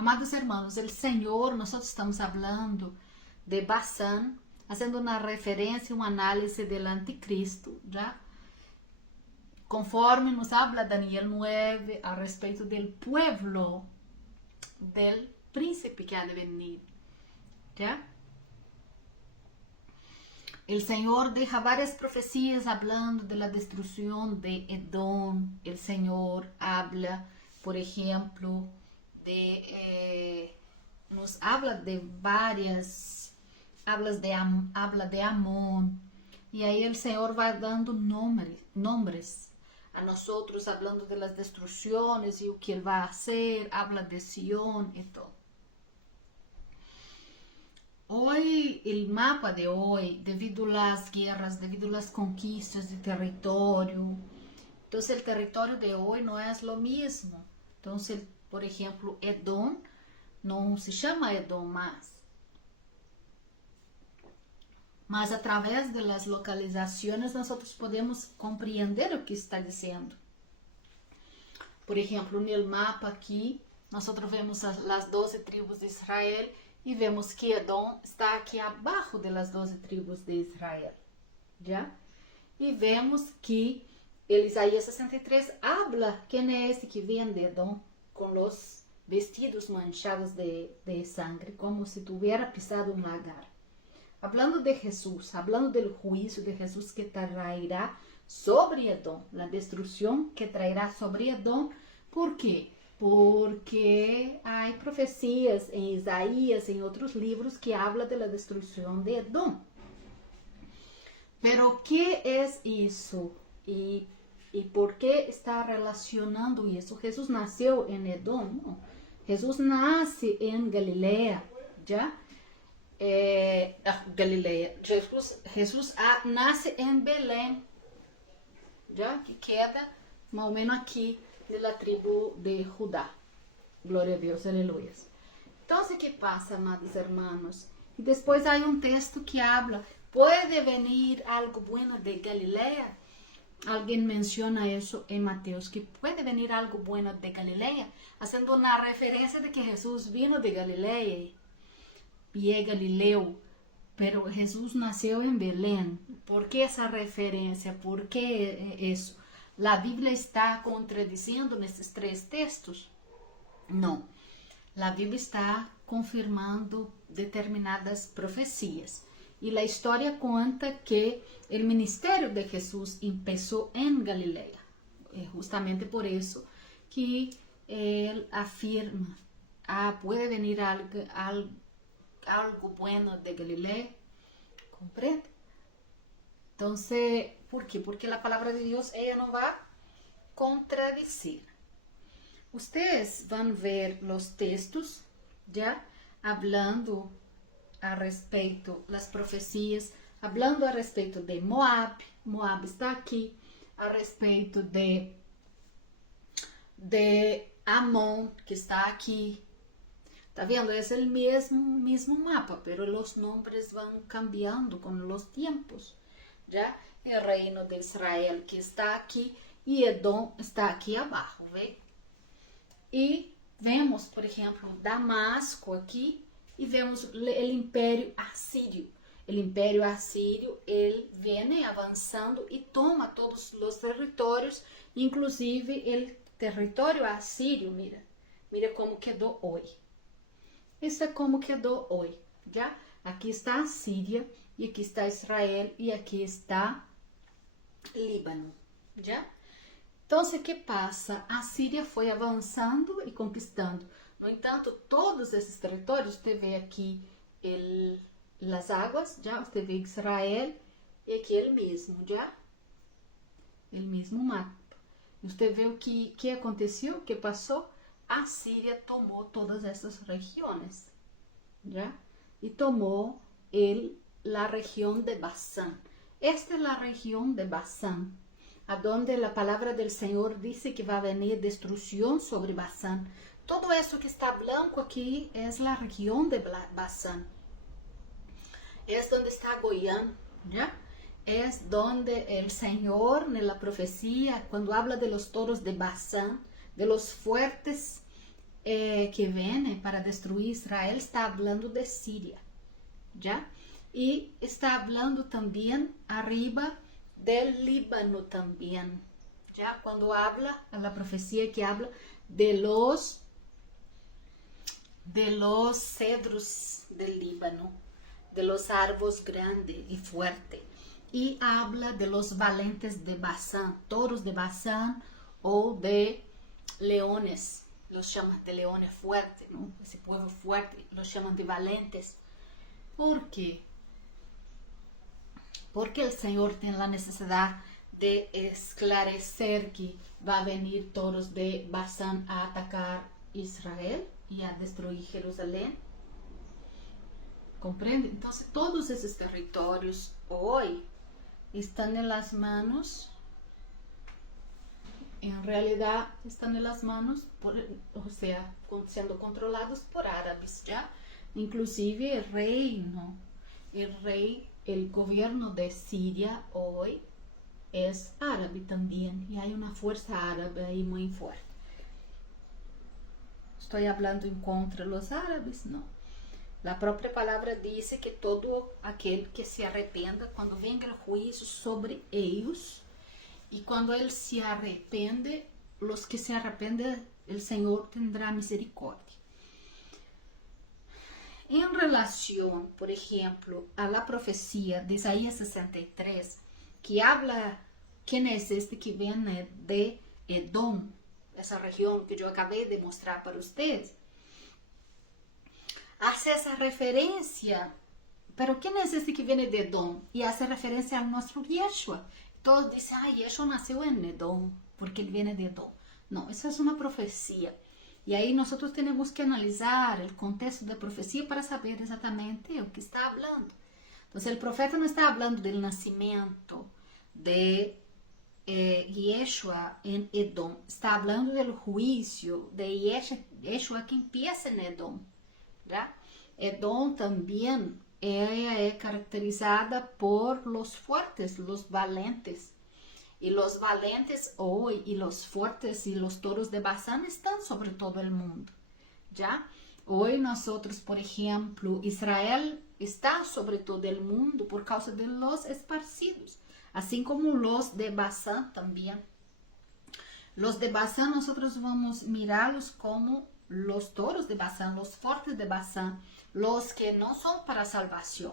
Amados hermanos, el Señor, nosotros estamos hablando de Basán, haciendo una referencia, un análisis del anticristo, ¿ya? Conforme nos habla Daniel 9 a respeito del pueblo del príncipe que ha de venir, ¿ya? El Señor deja varias profecías hablando de la destrucción de Edom. El Señor habla, por ejemplo, nos habla de varias, habla de Amón, y ahí el Señor va dando nombres a nosotros, hablando de las destrucciones y lo que Él va a hacer, habla de Sion y todo. Hoy, el mapa de hoy, debido a las guerras, debido a las conquistas de territorio, entonces el territorio de hoy no es lo mismo. Entonces, por ejemplo, Edom no se llama Edom más. Mas a través de las localizaciones nosotros podemos compreender lo que está diciendo. Por ejemplo, en el mapa aquí, nosotros vemos las 12 tribus de Israel y vemos que Edom está aquí abajo de las 12 tribus de Israel, ¿ya? Y vemos que el Isaías 63 habla quién es este que viene de Edom con los vestidos manchados de sangre, como si tuviera pisado un lagar. Hablando de Jesús, hablando del juicio de Jesús que traerá sobre Edom, la destrucción que traerá sobre Edom. ¿Por qué? Porque hay profecías en Isaías, en otros libros, que habla de la destrucción de Edom. Pero, ¿qué es eso? ¿Y por qué está relacionando eso? Jesús nació en Edom, ¿no? Jesús nace en Galilea, ¿ya? Galilea. Jesús nace en Belén, ¿ya? Que queda más o menos aquí de la tribu de Judá. Gloria a Dios, aleluya. Entonces, ¿qué pasa, amados hermanos? Y después hay un texto que habla, ¿puede venir algo bueno de Galilea? Alguien menciona eso en Mateos, que puede venir algo bueno de Galilea, haciendo una referencia de que Jesús vino de Galilea y es Galileo, pero Jesús nació en Belén. ¿Por qué esa referencia? ¿Por qué eso? ¿La Biblia está contradiciendo en estos tres textos? No. La Biblia está confirmando determinadas profecías. Y la historia cuenta que el ministerio de Jesús empezó en Galilea. Justamente por eso que él afirma, puede venir algo bueno de Galilea. ¿Comprende? Entonces, ¿por qué? Porque la palabra de Dios, ella no va a contradecir. Ustedes van a ver los textos, ya, hablando a respeito las profecías, hablando a respeito de Moab. Moab está aquí, a respeito de Amón, que está aquí. Está viendo, es el mismo mapa, pero los nombres van cambiando con los tiempos, ¿ya? El reino de Israel que está aquí y Edom está aquí abajo, ¿ve? Y vemos, por ejemplo, Damasco aquí y vemos el imperio asirio. El imperio asirio, él viene avanzando y toma todos los territorios, inclusive el territorio asirio, mira cómo quedó hoy. Isso é como quedou hoje, já? Aqui está a Síria, e aqui está Israel, e aqui está Líbano, já? Então, o que passa? A Síria foi avançando e conquistando. No entanto, todos esses territórios, você vê aqui as águas, já? Você vê Israel, e aqui ele mesmo, já? Ele mesmo mapa. E você vê o que aconteceu, o que passou? A Síria tomou todas essas regiões, ¿ya? Y tomó la región de Basán. Esta es la región de Basán, a donde la palabra del Señor dice que va a venir destrucción sobre Basán. Todo eso que está blanco aquí es la región de Basán. Es donde está Goián, ¿ya? Es donde el Señor, en la profecía, cuando habla de los toros de Basán, de los fuertes que vem para destruir Israel está falando de Síria, já? E está falando também arriba del Líbano também, já? Quando habla, a profecia que habla de los cedros del Líbano, de los árboles grandes y fuertes, y habla de los valentes de Basán, toros de Basán o de leones, los llaman de leones fuertes, ¿no? Ese pueblo fuerte, los llaman de valentes. ¿Por qué? Porque el Señor tiene la necesidad de esclarecer que va a venir toros de Basán a atacar Israel y a destruir Jerusalén. ¿Comprende? Entonces todos esos territorios hoy están en las manos, en realidad están en las manos, o sea, siendo controlados por árabes, ¿ya? Inclusive el reino, el gobierno de Siria hoy es árabe también, y hay una fuerza árabe ahí muy fuerte. Estoy hablando en contra de los árabes, no. La propia palabra dice que todo aquel que se arrependa, cuando venga el juicio sobre ellos, y cuando él se arrepende, los que se arrependen, el Señor tendrá misericordia. En relación, por ejemplo, a la profecía de Isaías 63, que habla quién es este que viene de Edom, esa región que yo acabé de mostrar para ustedes, hace esa referencia, pero ¿quién es este que viene de Edom? Y hace referencia a nuestro Yeshua. Todos dicen, Yeshua nació en Edom, porque él viene de Edom. No, esa es una profecía. Y ahí nosotros tenemos que analizar el contexto de profecía para saber exactamente lo que está hablando. Entonces el profeta no está hablando del nacimiento de Yeshua en Edom, está hablando del juicio de Yeshua que empieza en Edom, ¿ya? Edom también es caracterizada por los fuertes, los valentes. Y los valentes hoy y los fuertes y los toros de Basán están sobre todo el mundo, ¿ya? Hoy nosotros, por ejemplo, Israel está sobre todo el mundo por causa de los esparcidos, así como los de Basán también. Los de Basán nosotros vamos a mirarlos como los toros de Basán, los fuertes de Basán, los que no son para salvación,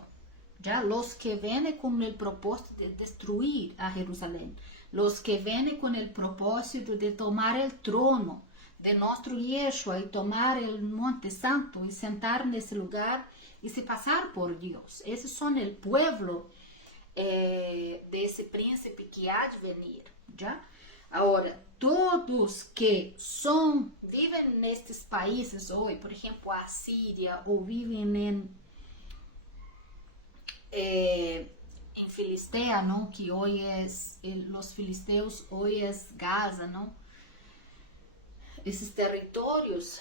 ¿ya? Los que vienen con el propósito de destruir a Jerusalén, los que vienen con el propósito de tomar el trono de nuestro Yeshua y tomar el monte santo y sentar en ese lugar y se pasar por Dios. Esos son el pueblo de ese príncipe que ha de venir, ¿ya? Ahora, todos que viven en estos países hoy, por ejemplo, a Siria, o viven en Filistea, ¿no? Que hoy es, los filisteos hoy es Gaza, ¿no? Esos territorios,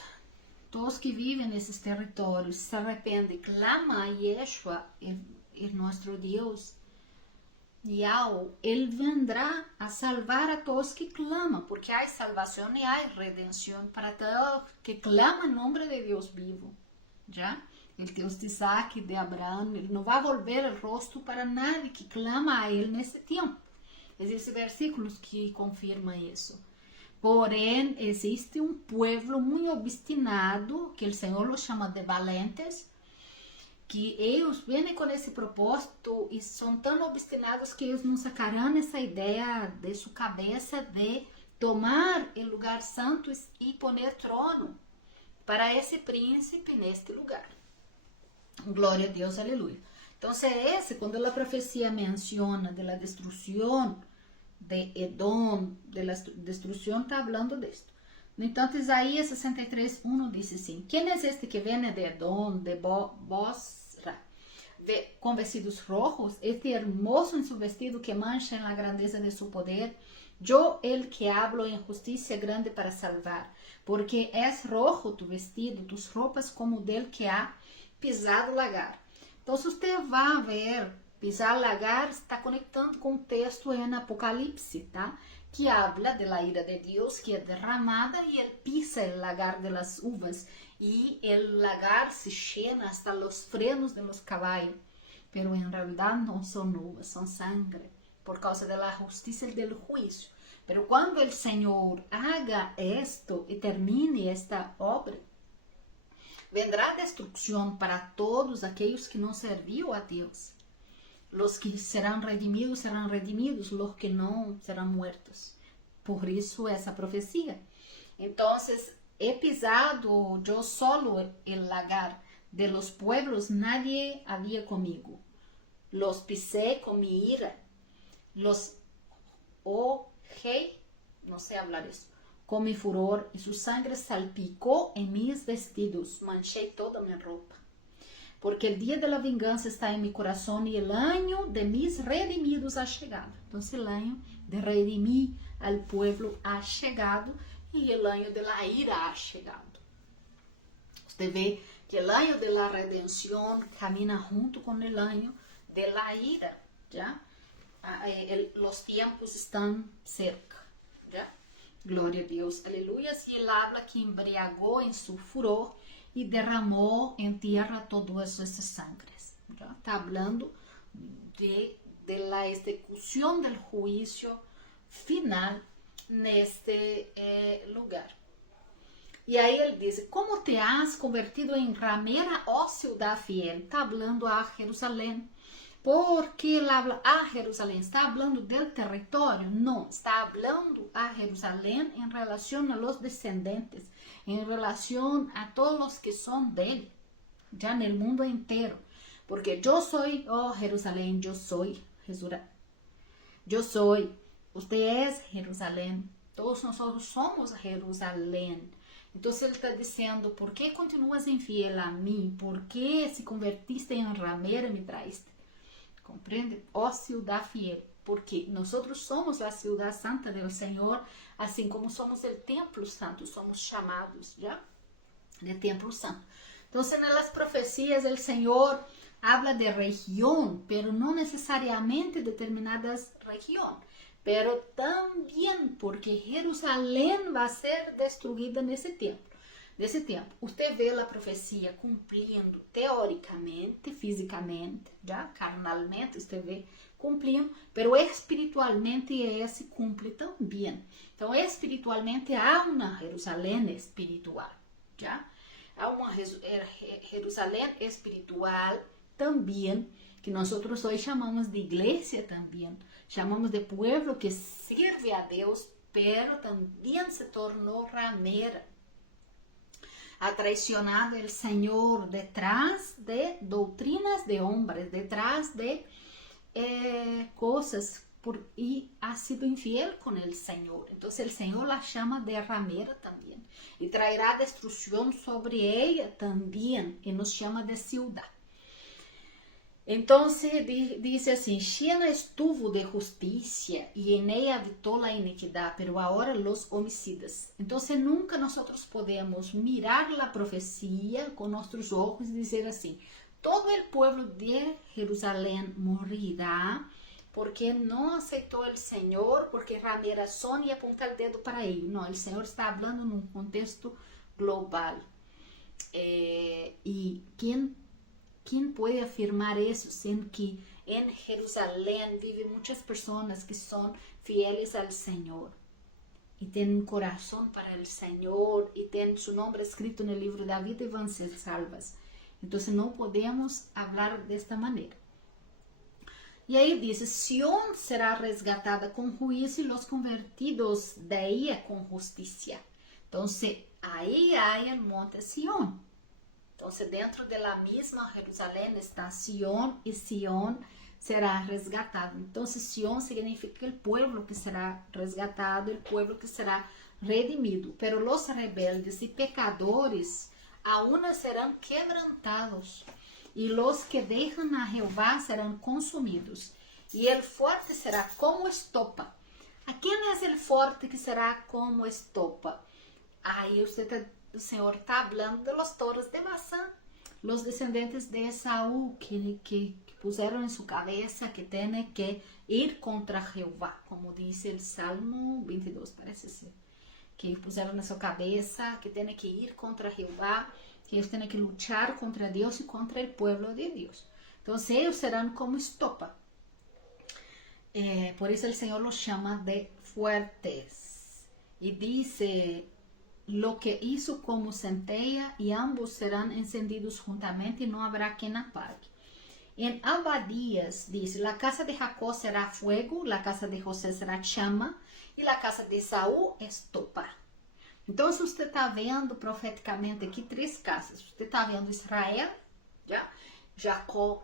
todos que viven en esos territorios se arrependen, clama a Yeshua, nuestro Dios, y Él vendrá a salvar a todos que claman, porque hay salvación y hay redención para todos que claman en nombre de Dios vivo, ¿ya? El Dios de Isaac, de Abraham, Él no va a volver el rostro para nadie que clama a Él nesse tiempo. Existen versículos que confirman eso. Porém, existe un pueblo muy obstinado, que el Señor los llama de valentes, que ellos vienen con ese propósito y son tan obstinados que ellos no sacarán esa idea de su cabeza de tomar el lugar santo y poner trono para ese príncipe en este lugar. Gloria a Dios, aleluya. Entonces cuando la profecía menciona de la destrucción de Edom, de la destrucción, está hablando de esto. No entanto, Isaías 63:1 dice assim: ¿Quién es este que viene de Edom, de Bosra, con vestidos rojos, este hermoso en su vestido que mancha en la grandeza de su poder? Yo, el que hablo en justicia grande para salvar, porque es rojo tu vestido, tus ropas como del que ha pisado lagar. Então, você vai ver, pisar lagar está conectando com o texto em Apocalipse, tá? que habla de la ira de Dios que es derramada y él pisa el lagar de las uvas y el lagar se llena hasta los frenos de los caballos, pero en realidad no son uvas, son sangre, por causa de la justicia y del juicio. Pero cuando el Señor haga esto y termine esta obra, vendrá destrucción para todos aquellos que no serviu a Dios. Los que serán redimidos, los que no serán muertos. Por eso esa profecía. Entonces, he pisado yo solo el lagar de los pueblos, nadie había conmigo. Los pisé con mi ira. Los ojé, no sé hablar eso, con mi furor, y su sangre salpicó en mis vestidos, manché toda mi ropa. Porque el día de la venganza está en mi corazón y el año de mis redimidos ha llegado. Entonces el año de redimir al pueblo ha llegado y el año de la ira ha llegado. Usted ve que el año de la redención camina junto con el año de la ira, ¿ya? Los tiempos están cerca, ¿ya? Gloria a Dios, aleluya. Y él habla que embriagó en su furor y derramó en tierra todas esas sangres. ¿Ya? Está hablando de la ejecución del juicio final en este lugar. Y ahí él dice, ¿cómo te has convertido en ramera, oh ciudad fiel? Está hablando a Jerusalén. ¿Por qué él habla a Jerusalén? ¿Está hablando del territorio? No, está hablando a Jerusalén en relación a los descendientes, en relación a todos los que son de él, ya en el mundo entero. Porque yo soy, oh Jerusalén, yo soy, usted es Jerusalén, todos nosotros somos Jerusalén. Entonces él está diciendo, ¿por qué continúas infiel a mí? ¿Por qué se convertiste en ramera y me traíste? ¿Comprende? Oh ciudad fiel, porque nosotros somos la ciudad santa del Señor, así como somos el templo santo, somos llamados, ¿ya? De templo santo. Entonces, en las profecías el Señor habla de región, pero no necesariamente determinadas región, pero también porque Jerusalén va a ser destruida en ese tiempo. Desse tempo, usted vê a profecia cumprindo teoricamente, fisicamente, já carnalmente, usted vê cumprindo, pero espiritualmente esse cumpre também. Então, espiritualmente há uma Jerusalém espiritual, já? Há uma Jerusalém espiritual também, que nós hoje chamamos de igreja também, chamamos de pueblo que sirve a Deus, pero também se tornou ramera. Ha traicionado el Señor detrás de doctrinas de hombres, detrás de cosas y ha sido infiel con el Señor. Entonces el Señor la llama de ramera también y traerá destrucción sobre ella también y nos llama de ciudad. Entonces dice así, llena estuvo de justicia y en ella habitó la iniquidad, pero ahora los homicidas. Entonces nunca nosotros podemos mirar la profecía con nuestros ojos y decir así, todo el pueblo de Jerusalén morirá porque no aceptó el Señor, porque rameras son y apunta el dedo para ellos. No, el Señor está hablando en un contexto global. ¿Y quién puede afirmar eso sin que en Jerusalén viven muchas personas que son fieles al Señor y tienen corazón para el Señor y tienen su nombre escrito en el libro de la vida y van a ser salvas? Entonces no podemos hablar de esta manera. Y ahí dice, Sión será resgatada con juicio y los convertidos de ella con justicia. Entonces ahí hay el monte Sión. Entonces, dentro de la misma Jerusalén está Sión y Sión será resgatado. Entonces, Sión significa el pueblo que será resgatado, el pueblo que será redimido. Pero los rebeldes y pecadores aún serán quebrantados y los que dejan a Jehová serán consumidos. Y el fuerte será como estopa. ¿A quién es el fuerte que será como estopa? Ahí usted o Senhor está hablando de los toros de Bazán. los descendientes de Esaú que puseram em sua cabeça que tem que ir contra Jeová, como diz o Salmo 22, parece ser. Que puseram na sua cabeça que tem que ir contra Jeová, que eles têm que lutar contra Deus e contra o povo de Deus. Então, eles serão como estopa. Por isso, o Senhor los chama de fuertes. E diz: lo que hizo como centella, y ambos serán encendidos juntamente, y no habrá quien apague. En Abadías dice: la casa de Jacob será fuego, la casa de José será chama, e la casa de Saúl estopa. Então, você está vendo profeticamente aqui 3 casas. Você está vendo Israel, já? Jacob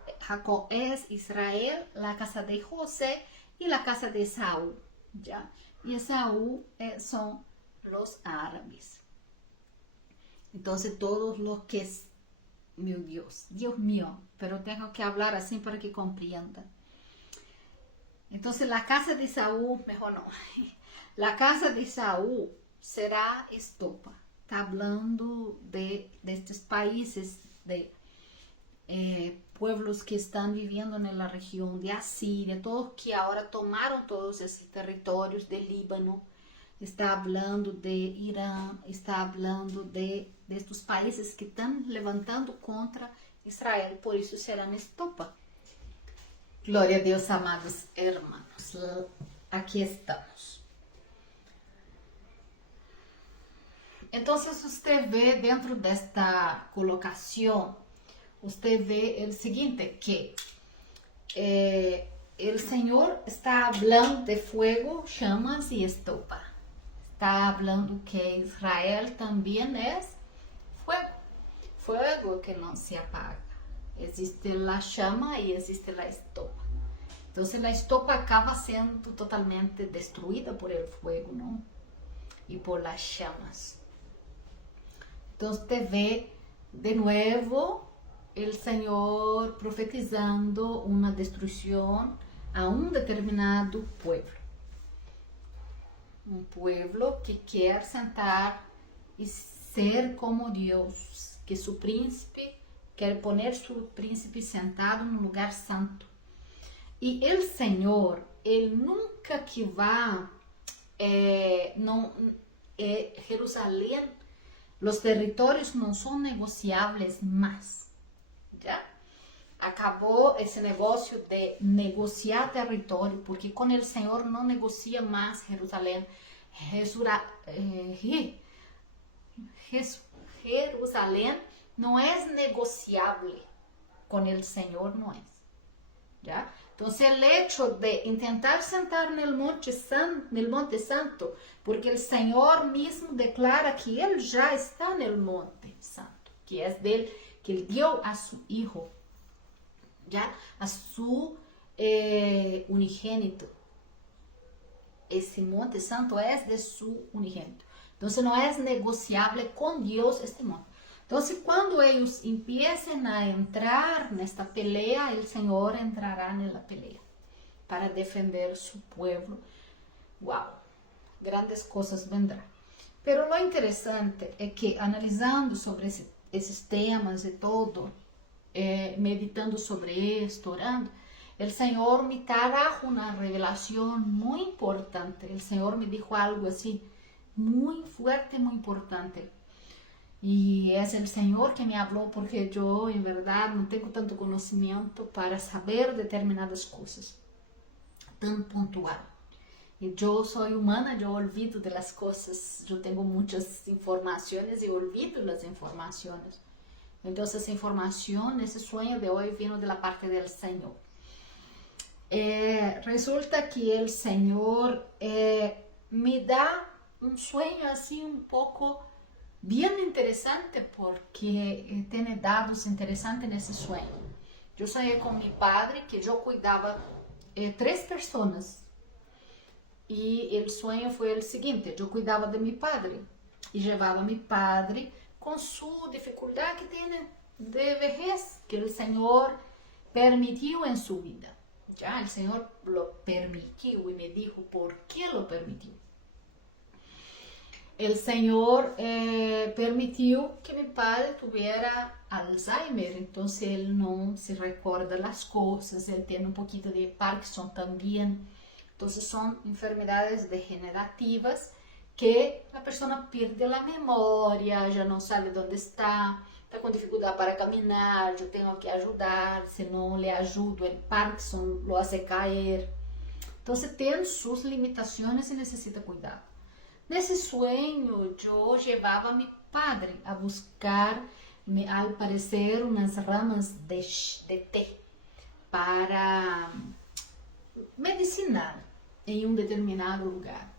é Israel, la casa de José e la casa de Saúl, já? E Saúl são los árabes. Então, todos los que... Meu Deus, Dios mío, pero tengo que hablar assim para que compreenda. Então, la casa de Saúl, mejor não. La casa de Saúl será estopa. Está hablando destes países, de pueblos que estão vivendo na região de Assíria, todos que agora tomaram todos esses territórios de Líbano. Está hablando de Irã, está hablando de estes países que estão levantando contra Israel, por isso serão estopa. Glória a Deus, amados hermanos. Aqui estamos. Então, você vê dentro desta colocação, você vê o seguinte, que o Senhor está falando de fogo, chamas e estopa. Está falando que Israel também é fogo. Fogo que não se apaga. Existe a chama e existe a estopa. Então, a estopa acaba sendo totalmente destruída por el fogo, não? E por las chamas. Então, você vê de novo o Senhor profetizando uma destruição a um determinado povo. Um povo que quer sentar e ser como Deus, que seu príncipe quer poner seu príncipe sentado no lugar santo. E o Senhor, ele nunca que vá Jerusalém, os territórios não são negociáveis mais, já? Acabou esse negócio de negociar território, porque com o Senhor não negocia mais Jerusalém. Jerusalém não é negociável com o Senhor, não é. Já? Então, o hecho de tentar sentar no Monte Santo, porque o Senhor mesmo declara que Ele já está no Monte Santo, que é dele, que Ele deu a seu Hijo, já? A su unigênito. Esse Monte Santo é de su unigênito. Então, não é negociável com Deus este monte. Então, quando eles empiecem a entrar nesta pelea, o Senhor entrará na pelea para defender seu povo. Uau! Grandes coisas vendrão. Pero lo interessante é que, analisando sobre esses temas e todo, meditando sobre esto, orando, o Senhor me dará uma revelação muito importante. O Senhor me dijo algo assim, muito forte, muito importante. E é o Senhor que me falou, porque eu, em verdade, não tenho tanto conhecimento para saber determinadas coisas, tão pontual. E eu sou humana, eu olvido das coisas, eu tenho muitas informações e olvido as informações. Então, essa informação, esse sonho de hoje, vem da parte do Senhor. Resulta que o Senhor me dá um sonho assim um pouco bem interessante, porque tem dados interessantes nesse sonho. Eu sonhei com meu padre, que eu cuidava 3 pessoas. E o sonho foi o seguinte: eu cuidava de meu padre e levava meu padre com sua dificuldade que tem de vejez, que o Senhor permitiu em sua vida. Já o Senhor lo permitiu e me dijo por que lo permitiu. el Señor permitió que mi padre tuviera Alzheimer, entonces él no se recuerda las cosas, él tiene un poquito de Parkinson también, entonces son enfermedades degenerativas que la persona pierde la memoria, ya no sabe dónde está com dificuldade para caminhar, eu tenho que ajudar, se não le ajudo, o Parkinson lo hace cair. Então, você tem suas limitações e necessita cuidado. Nesse sonho, eu levava meu padre a buscar, al parecer, umas ramas de té para medicinar em um determinado lugar.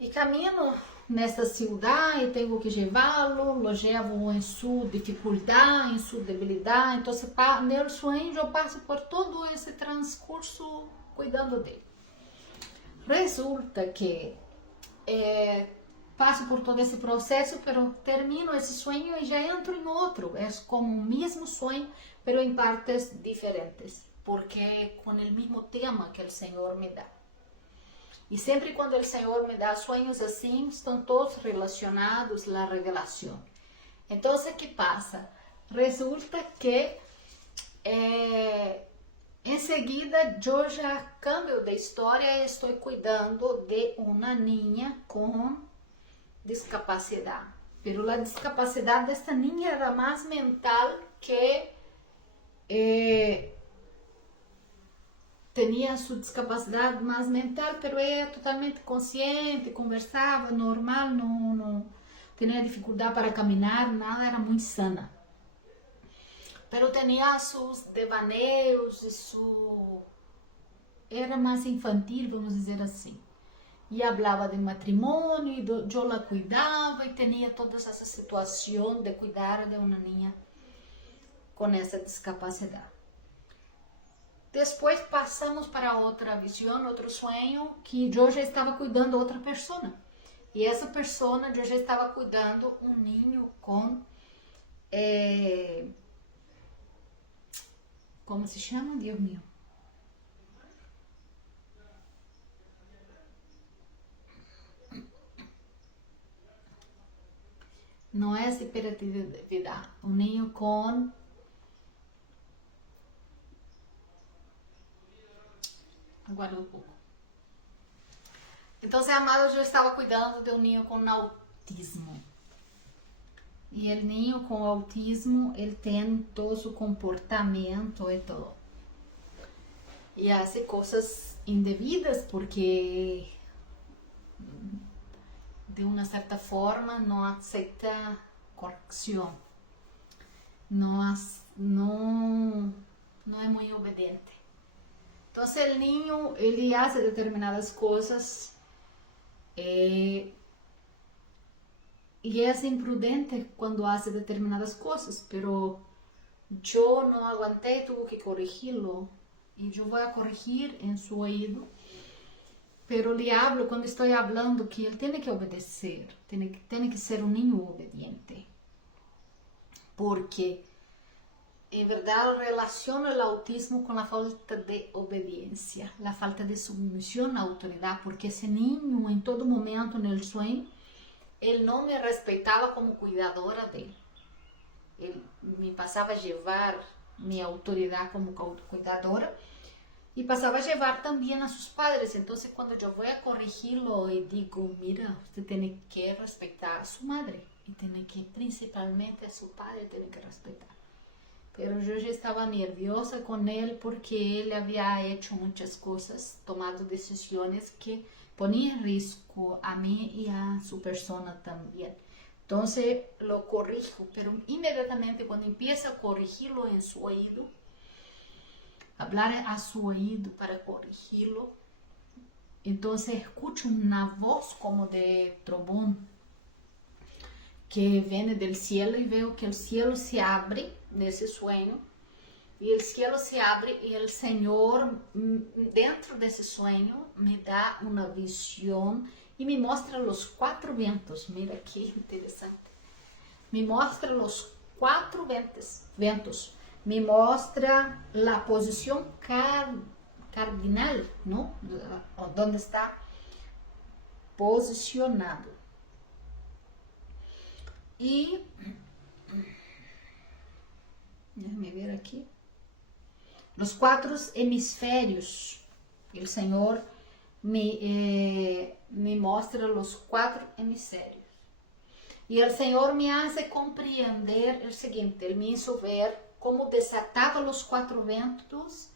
E caminho nesta cidade, tenho que levá-lo, lo levo em sua dificuldade, em sua debilidade. Então, no sonho, eu passo por todo esse transcurso cuidando dele. Resulta que passo por todo esse processo, pero termino esse sonho e já entro em outro. É como o mesmo sonho, pero em partes diferentes, porque é com o mesmo tema que o Senhor me dá. E sempre quando o Senhor me dá sonhos assim, estão todos relacionados à revelação. Então, o que passa? Resulta que em seguida eu já cambio de história e estou cuidando de uma niña com discapacidade. Pero a discapacidade desta niña era mais mental que tinha sua discapacidade mais mental, pero era totalmente consciente, conversava normal, não tinha dificuldade para caminhar, nada, era muito sana. Pero tinha seus devaneios e era mais infantil, vamos dizer assim. E falava de matrimônio, e eu la cuidava, e tinha toda essa situação de cuidar de uma niña com essa discapacidade. Depois passamos para outra visão, outro sonho, que eu já estava cuidando de outra pessoa. E essa pessoa eu já estava cuidando um ninho com... como se chama, Deus meu? Não é hiperatividade. Um ninho com... Aguarda um pouco. Então, amados, eu estava cuidando de um ninho com autismo. E o ninho com autismo, ele tem todo o comportamento e tudo. E faz coisas indevidas porque, de uma certa forma, não aceita correção. Não é muito obediente. Então, o ninho, ele faz determinadas coisas e é imprudente quando faz determinadas coisas, pero eu não aguentei, tive que corrigi-lo e eu vou corrigir em seu ouvido, pero lhe hablo quando estou falando que ele tem que obedecer, tem que ser um ninho obediente, porque em verdade, relaciona o autismo com a falta de obediência, a falta de submissão à autoridade, porque esse ninho, em todo momento, no sonho, ele não me respeitava como cuidadora dele. Ele me passava a levar minha autoridade como cuidadora e passava a levar também a seus padres. Então, quando eu vou a corrigi-lo e digo, mira, você tem que respeitar a sua madre e tem que, principalmente, a seu padre tem que respeitar. Pero eu já estava nerviosa com ele porque ele havia feito muitas coisas, tomado decisões que poniam em risco a mim e a sua pessoa também. Então, lo corrijo, pero imediatamente quando empiezo a corrigi-lo em seu ouvido, falar a seu ouvido para corrigi-lo, então escuto uma voz como de trovão que vem do cielo e vejo que o cielo se abre nesse sonho e o cielo se abre e o Senhor dentro desse sonho me dá uma visão e me mostra os 4 ventos. Mira que interessante. Me mostra os 4 ventos. Me mostra a posição cardinal, não? Onde está posicionado. E déjame ver aqui. Los 4 hemisférios. O Senhor me mostra os 4 hemisférios. E o Senhor me hace compreender o seguinte: Ele me hizo ver como desatava os 4 vientos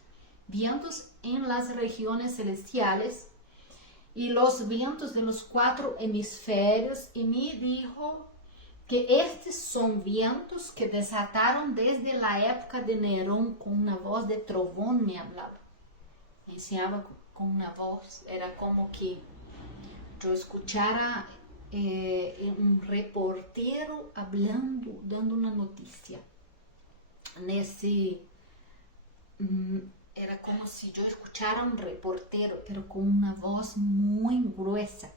em las regiones celestiales e los vientos de los 4 hemisférios, e me dijo que estes são vientos que desataram desde a época de Nerón, com uma voz de trovão me hablava. Me ensinava com uma voz, era como que eu escuchara um reportero hablando, dando uma notícia. Era como se eu escuchara um reportero, pero com uma voz muito gruesa,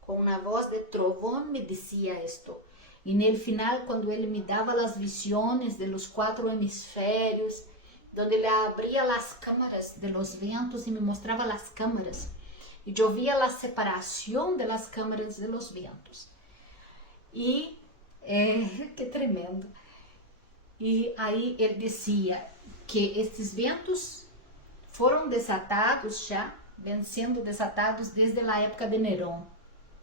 com uma voz de trovão me dizia isto. E no final, quando ele me dava as visões de los 4 hemisférios, onde ele abria as câmaras de los ventos e me mostrava as câmaras, e eu via a separação de las câmaras de los ventos. E que tremendo! E aí ele dizia que estes ventos foram desatados já, vêm sendo desatados desde a época de Nerón.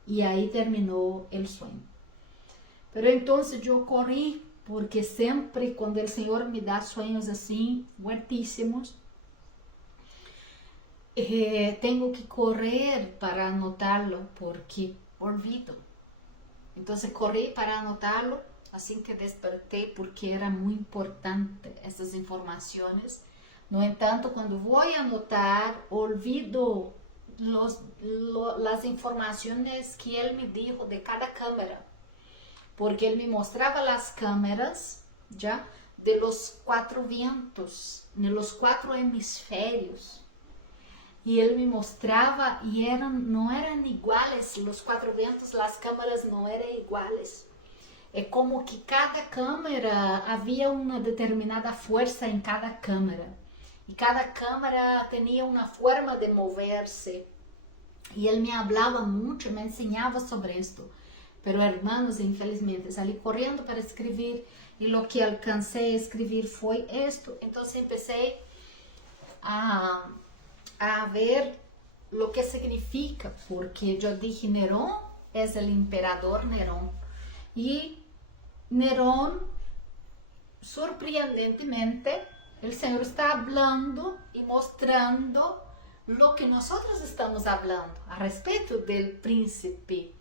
E aí terminou o sonho. Pero então eu corri, porque sempre quando o Senhor me dá sonhos assim, fuertíssimos, tenho que correr para anotá-lo, porque olvido. Então corri para anotá-lo assim que despertei, porque era muito importante essas informações. No entanto, quando vou anotar, olvido as informações que ele me dijo de cada câmera. Porque ele me mostrava as câmeras já de los 4 vientos, de los 4 hemisférios. E ele me mostrava e não eram iguais, os 4 ventos, as câmeras não eram iguais. É como que cada câmera havia uma determinada força em cada câmera. E cada câmera tinha uma forma de mover-se. E ele me falava muito, me ensinava sobre isto. Pero, hermanos, infelizmente, salí correndo para escrever e o que alcancei a escrever foi isto. Então, comecei a ver o que significa, porque eu dije, Nerón é o imperador Nerón. E Nerón, surpreendentemente, o Senhor está falando e mostrando o que nós estamos falando a respeito do príncipe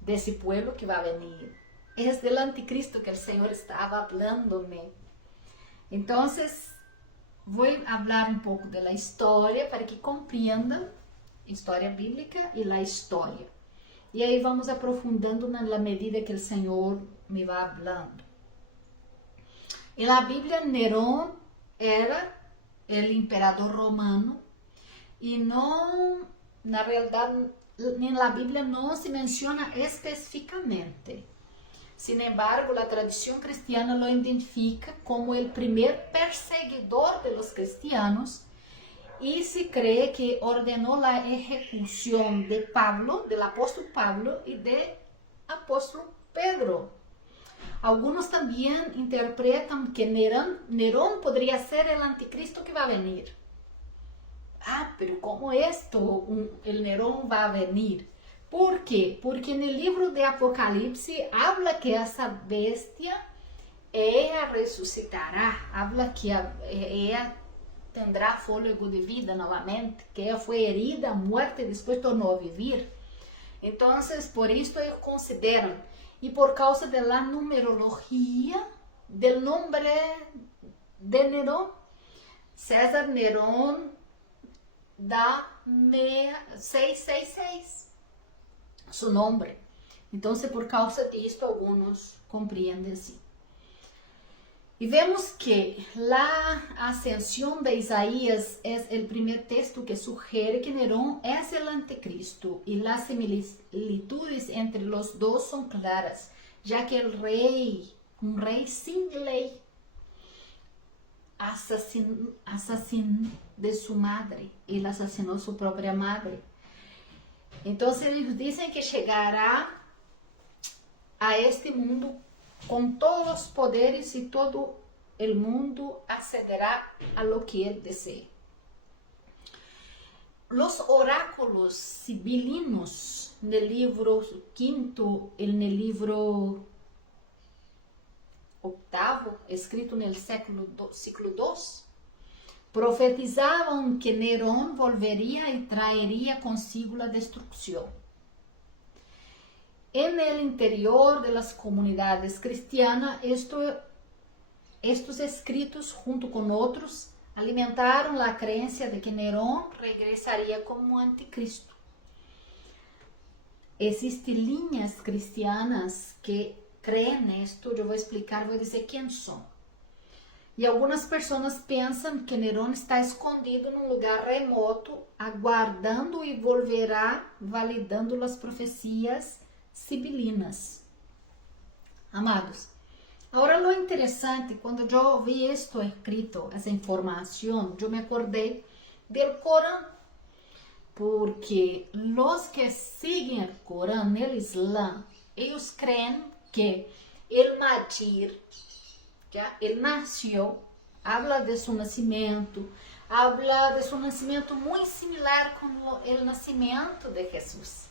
desse pueblo que vai venir. É do anticristo que o Senhor estava falando-me. Então, vou falar um pouco da história para que compreendam a história bíblica e a história. E aí vamos aprofundando na medida que o Senhor me vai falando. E na Bíblia, Nerón era o imperador romano e não, na realidade, na Bíblia não se menciona especificamente. Sin embargo, a tradição cristiana lo identifica como o primeiro perseguidor de los cristianos e se cree que ordenou a execução de Pablo, del apóstolo Pablo e de apóstolo Pedro. Alguns também interpretam que Nerón poderia ser o anticristo que vai venir. Ah, pero como esto, o Nerón vai venir? ¿Por quê? Porque no livro de Apocalipse habla que essa bestia, ela ressuscitará, habla que ela tendrá fôlego de vida novamente, que ela foi herida, muerta e depois tornou a viver. Então, por isso eles consideram, e por causa da numerologia do nome de Nerón, César Nerón dá 666. Su nome. Então, por causa disso, alguns compreendem assim. E vemos que a ascensão de Isaías é o primeiro texto que sugere que Nerón é o anticristo e as similitudes entre os dois são claras, já que o rei, um rei sem lei, assassinou de sua madre, ele assassinou sua própria madre. Então eles dizem que chegará a este mundo com todos os poderes e todo o mundo accederá a lo que ele deseja. Los oráculos sibilinos no livro quinto e no livro octavo, escrito no século II, profetizavam que Nerón volveria e traeria consigo a destruição. En el interior de las comunidades cristianas, estos escritos, junto com outros, alimentaram a crença de que Nerón regresaria como anticristo. Existem linhas cristianas que creem nisto, eu vou explicar, vou dizer quem são. E algumas pessoas pensam que Nerón está escondido num lugar remoto, aguardando e volverá validando as profecias sibilinas. Amados, agora lo interessante, quando eu vi isto escrito, essa informação, eu me acordei do Corão, porque os que seguem o Corão no Islã, eles creem que o Mahdi, ele nasceu, habla de seu nascimento, habla de seu nascimento muito similar com o nascimento de Jesus,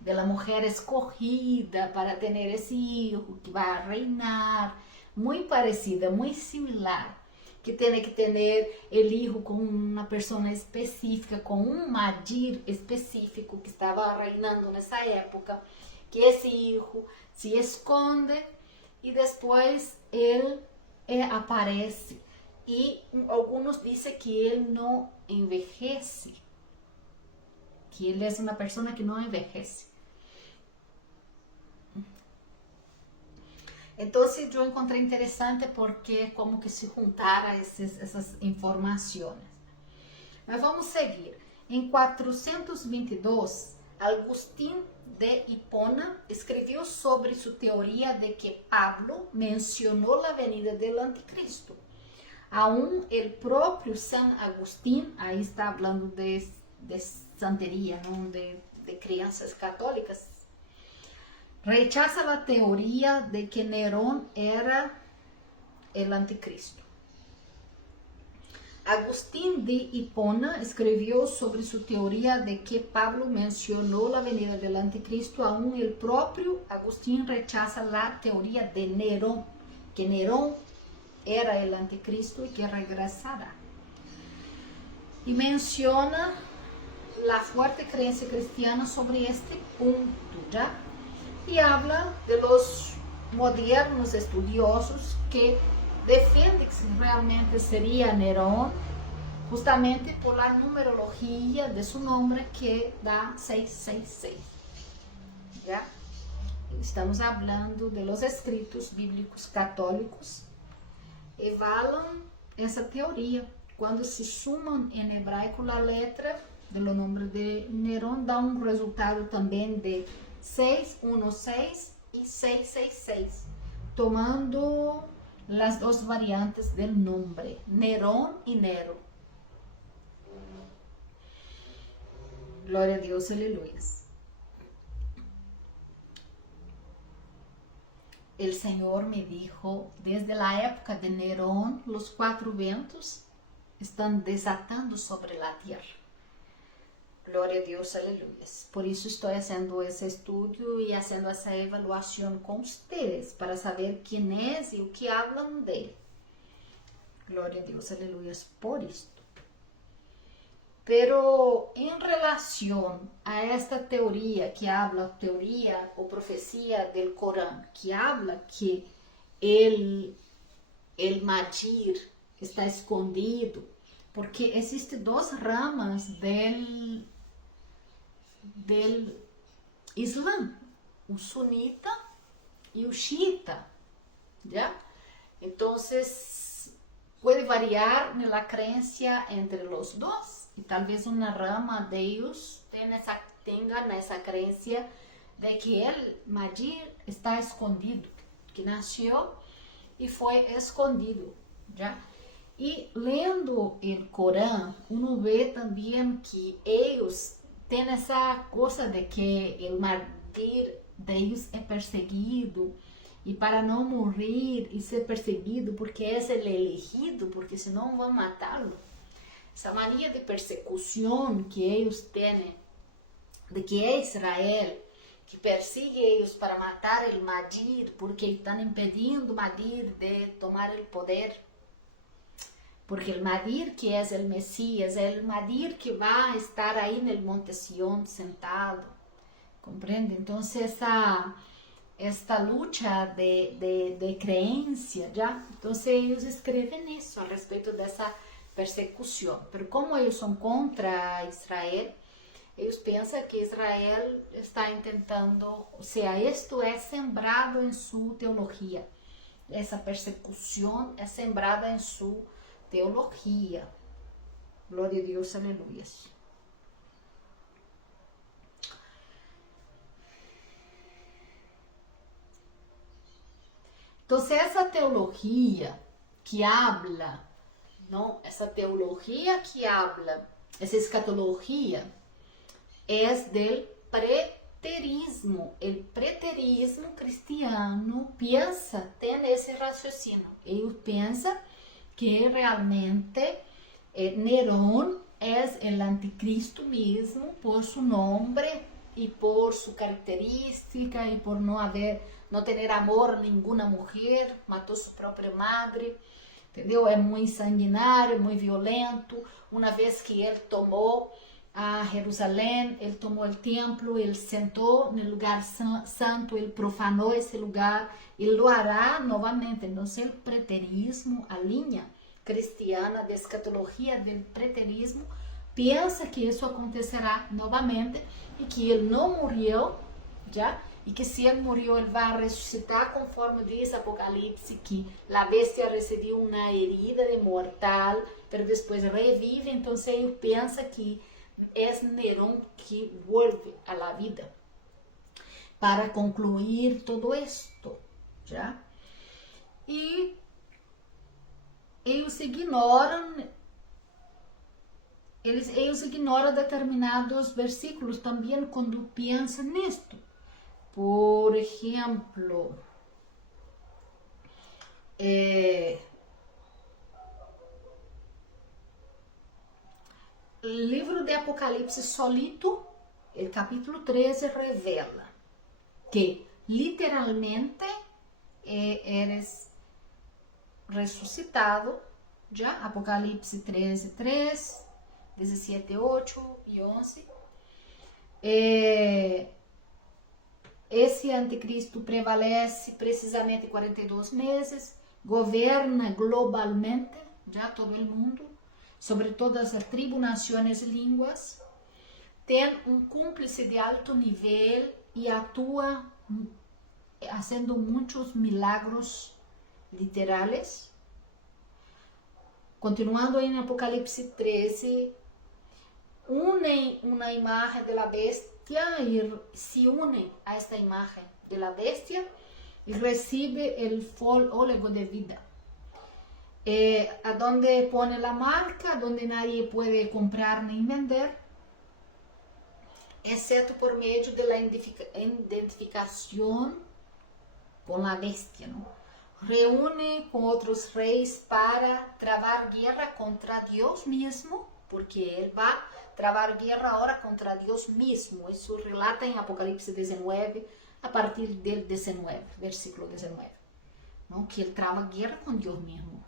de la mulher escorrida para ter esse filho que vai reinar, muito parecida, muito similar, que tem que ter o filho com uma pessoa específica, com um Mahdi específico que estava reinando nessa época, que esse filho se esconde e depois ele aparece. E alguns dizem que ele não envelhece, que ele é uma pessoa que não envelhece. Então, eu encontrei interessante porque como que se juntaram essas informações. Mas vamos seguir. Em 422, Agustín de Hipona escreveu sobre sua teoria de que Pablo mencionou a venida do anticristo. Aún el próprio San Agustín, aí está falando de santeria, não de crianças católicas, rechaza a teoria de que Nerón era o anticristo. Agustín de Hipona escreveu sobre sua teoria de que Pablo mencionou a venida do anticristo. Aún el próprio Agustín rechaza a teoria de Nerón, que Nerón era o anticristo e que regressará. E menciona a forte crença cristiana sobre este ponto, já? E habla de los modernos estudiosos que defendem que realmente seria Nerón, justamente por a numerologia de seu nome, que dá 666. Já? Estamos falando de los escritos bíblicos católicos e falam essa teoria. Quando se sumam em hebraico a letra do nome de Nerón, dá um resultado também de 616 e 666, tomando as duas variantes do nome, Nerón e Nero. Glória a Deus, aleluia. El Senhor me dijo, desde a época de Nerón, os 4 ventos estão desatando sobre a terra. Glória a Deus, aleluia. Por isso estou fazendo esse estudo e fazendo essa avaliação com vocês, para saber quem é e o que falam dele. Glória a Deus, aleluia, por isto. Pero em relação a esta teoria que habla, teoria ou profecia do Corão, que habla que el Mahdi está escondido, porque existem 2 ramas del Islã, o sunita e o xiita, já? Então, pode variar na crença entre os dois, e talvez uma rama de ellos tenha essa crença de que o Mahdi está escondido, que nasceu e foi escondido, já? E lendo o Corão, uno vê também que eles tem essa coisa de que o martir de ellos é perseguido, e para não morrer e ser perseguido porque é ele elegido, porque senão vão matá-lo. Essa mania de persecução que eles têm, de que é Israel, que persigue eles para matar o Mahdi, porque estão impedindo o Mahdi de tomar o poder. Porque o Mahdi, que é o Messias, é o Mahdi que vai estar aí no Monte Sión sentado. Compreende? Então, esta luta de creencia, já? Então, eles escrevem isso a respeito dessa persecução. Mas como eles são contra Israel, eles pensam que Israel está tentando, ou seja, isto é sembrado em sua teologia. Essa persecução é sembrada em sua teologia. Glória a Deus, aleluia. Então, essa teologia que habla, não? Essa teologia que habla, essa escatologia, é do preterismo. O preterismo cristiano pensa, tem esse raciocínio. Ele pensa que realmente Nerón é o anticristo mesmo, por seu nome e por sua característica e por não ter amor a nenhuma mulher, matou sua própria madre, entendeu? É muito sanguinário, muito violento. Uma vez que ele tomou a Jerusalém, ele tomou o templo, ele sentou no lugar santo, ele profanou esse lugar, ele lo hará novamente. Então, o preterismo, a linha cristiana de escatologia do preterismo, pensa que isso acontecerá novamente e que ele não morreu, já? E que se ele morreu, ele vai ressuscitar, conforme diz Apocalipse, que a bestia recebeu uma herida de mortal, mas depois revive. Então, ele pensa que é Nerón que vuelve a la vida para concluir todo esto, já? E eles ignoram determinados versículos também quando pensam nisto. Por exemplo, o livro de Apocalipse solito, o capítulo 13, revela que literalmente eres ressuscitado, já? Apocalipse 13, 3, 17, 8 e 11. Esse anticristo prevalece precisamente 42 meses, governa globalmente, já todo o mundo, sobre todas as tribos, nações e línguas, tem um cúmplice de alto nível e atua fazendo muitos milagros literais. Continuando em Apocalipse 13, unem uma imagem da bestia e se unem a esta imagem da bestia e recebe o fôlego de vida. Donde pone a marca, donde nadie pode comprar nem vender, exceto por meio da identificação com a bestia, não? Reúne com outros reis para travar guerra contra Deus mesmo, porque ele vai travar guerra agora contra Deus mesmo. Isso relata em Apocalipse 19, a partir del 19, versículo 19, não? Que ele trava guerra com Deus mesmo.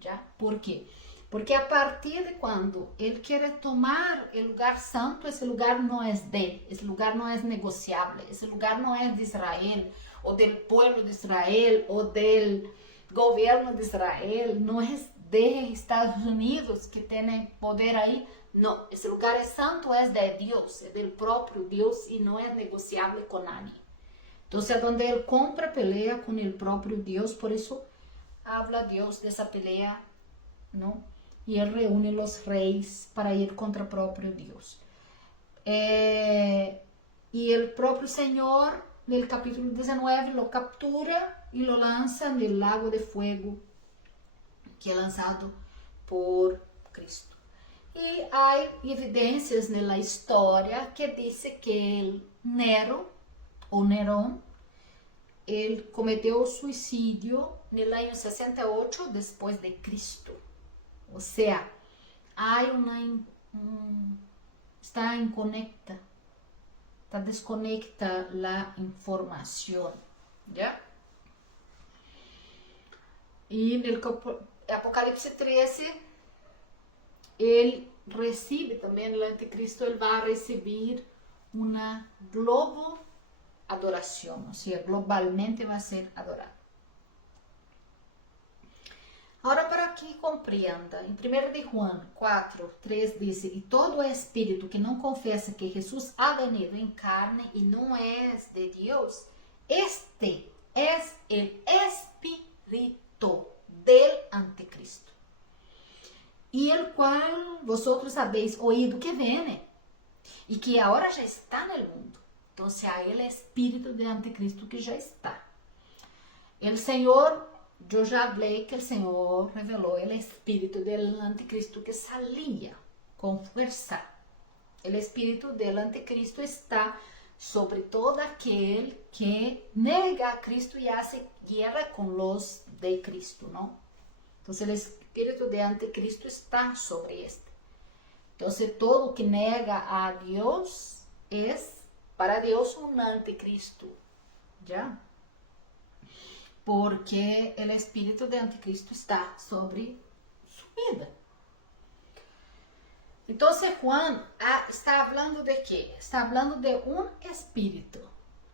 Já? Por quê? Porque a partir de quando ele quer tomar o lugar santo, esse lugar não é dele, esse lugar não é negociável, esse lugar não é de Israel, ou do povo de Israel, ou do governo de Israel, não é de Estados Unidos que tem poder aí. Não, esse lugar é santo, é de Deus, é do próprio Deus e não é negociável com ninguém. Então, é onde ele compra pelea com o próprio Deus, por isso habla Deus dessa pelea, não? E ele reúne os reis para ir contra o próprio Deus. E o próprio Senhor, no capítulo 19, lo captura e lo lança no lago de fogo, que é lançado por Cristo. E há evidências na história que diz que Nero, ou Nerón, ele cometeu suicídio no ano 68 depois de Cristo. Ou seja, há está inconecta, está desconecta a informação, ¿ya? E no Apocalipse 13, ele recebe também, o anticristo, ele vai receber uma globo adoração, ou seja, globalmente vai ser adorado. Agora, para que compreenda, em 1 de Juan 4, 3 diz: e todo espírito que não confessa que Jesus ha venido em carne e não é de Deus, este é o espírito del anticristo, e el qual vosotros habéis oído que viene, e que agora já está no mundo. Então, há o espírito do anticristo que já está. O Senhor, eu já falei que o Senhor revelou o espírito do anticristo que salia com força. O espírito do anticristo está sobre todo aquele que nega a Cristo e hace guerra com os de Cristo, não? Então, o espírito do anticristo está sobre este. Então, todo que nega a Deus é para Deus um anticristo, já? Porque o espírito de anticristo está sobre sua vida. Então, Juan está falando de quê? Está falando de um espírito,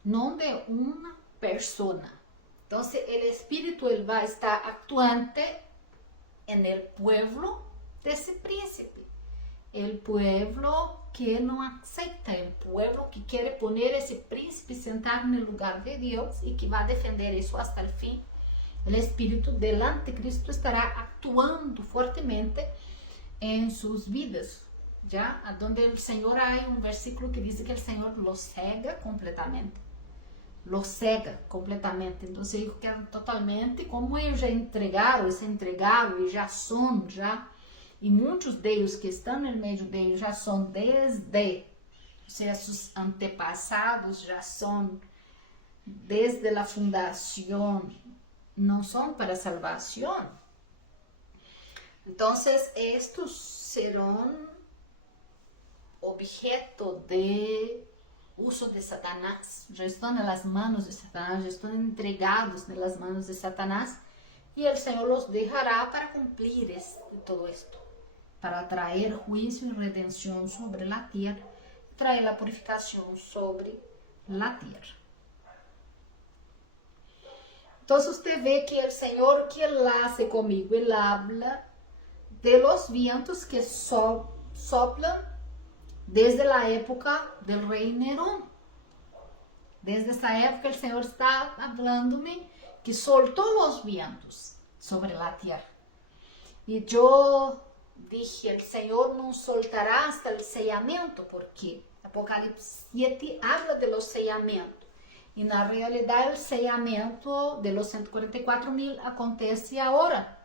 não de uma persona. Então, o espírito ele vai estar atuante no pueblo desse príncipe. O pueblo que não aceita, o pueblo que quer poner esse príncipe sentar no lugar de Deus e que vai defender isso até o fim. O espírito do anticristo estará atuando fortemente em suas vidas, já? Onde o Senhor, há um versículo que diz que o Senhor los cega completamente. Los cega completamente. Então, eles querem totalmente, como eles já entregaram, se entregaram e já são, já. E muitos deles que estão no meio deles já são desde, ou seja, seus antepassados já são desde a fundação, não são para salvação. Então, estes serão objeto de uso de Satanás, já estão nas mãos de Satanás, já estão entregados nas mãos de Satanás, e o Senhor os deixará para cumprir todo isto, para trazer juízo e redenção sobre a terra, trazer a purificação sobre a terra. Então, você vê que o Senhor, que Ele hace comigo, Ele habla de los vientos que soplan desde a época do rei Nerón. Desde essa época, o Senhor está falando-me que soltou os vientos sobre a terra. E eu dije, o Senhor não soltará hasta o sellamento, porque Apocalipse 7 habla de los sellamentos. E na realidade, o sellamento de los 144.000 acontece agora.